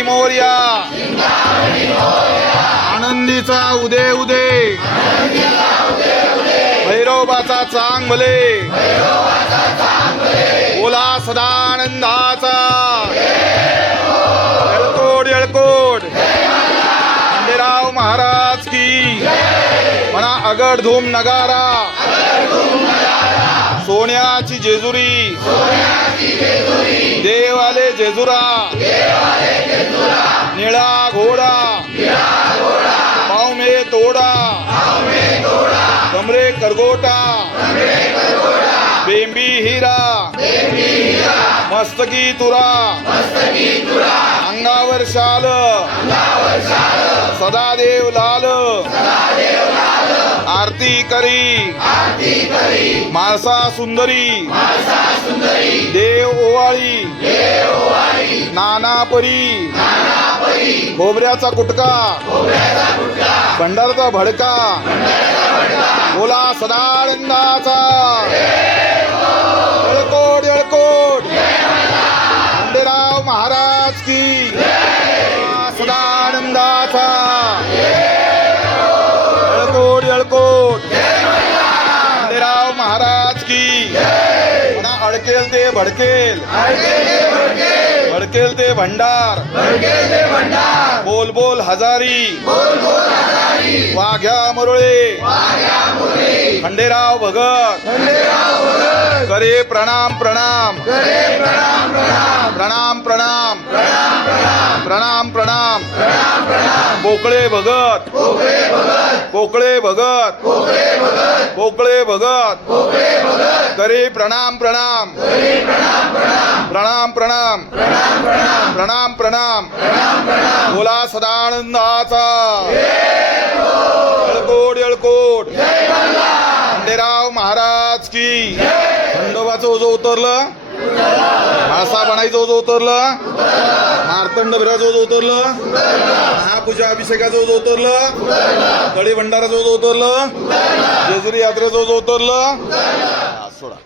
चिंतामणी मोरया, आनंदीचा उदय उदय, भैरवबाचा चांग भले, बोला सदानंदाचा, येळकोट येळकोट, खंडेराव महाराज की म्हणा. अगड धूम नगारा, सोन्याची जेजुरी, देवाले जेजुरा, निळा घोडा, पाव में तोडा, कमरे करगोटा, बेंबी हिरा, मस्तकी तुरा, अंगावर शाल, सदादेव लाल, आरती करी, माळसा सुंदरी, देव ओवाळी, नाना परी, खोबऱ्याचा कुटका, भंडारचा भडका, बोला सदानंदाचा, येळकोट येळकोट, खंडेराव महाराज की, सदानंदाचा, येळकोट येळकोट, खंडेराव महाराज की म्हणा. अडकेल ते भडकेल, भडकेल ते भंडार, बोल बोल हजारी, वाघ्या मुरळे, खंडेराव भगत, करे प्रणाम प्रणाम, प्रणाम प्रणाम, प्रणाम प्रणाम, पोकळे भगत, पोकळे भगत, पोकळे भगत, करे प्रणाम प्रणाम, प्रणाम प्रणाम, प्रणाम प्रणाम, बोला सदानंदाचा, येळकोट येळकोट, खंडेराव महाराज की. खंडोबाचं ओझं उतरलं, मासा बनायचं ओझं उतरलं, मार्तंड बिराचं ओझं उतरलं, महापूजा अभिषेकाचं ओझं उतरलं, तळी भंडाराचं ओझं उतरलं, जेजुरी यात्रेचं ओझं उतरलं. सोडा.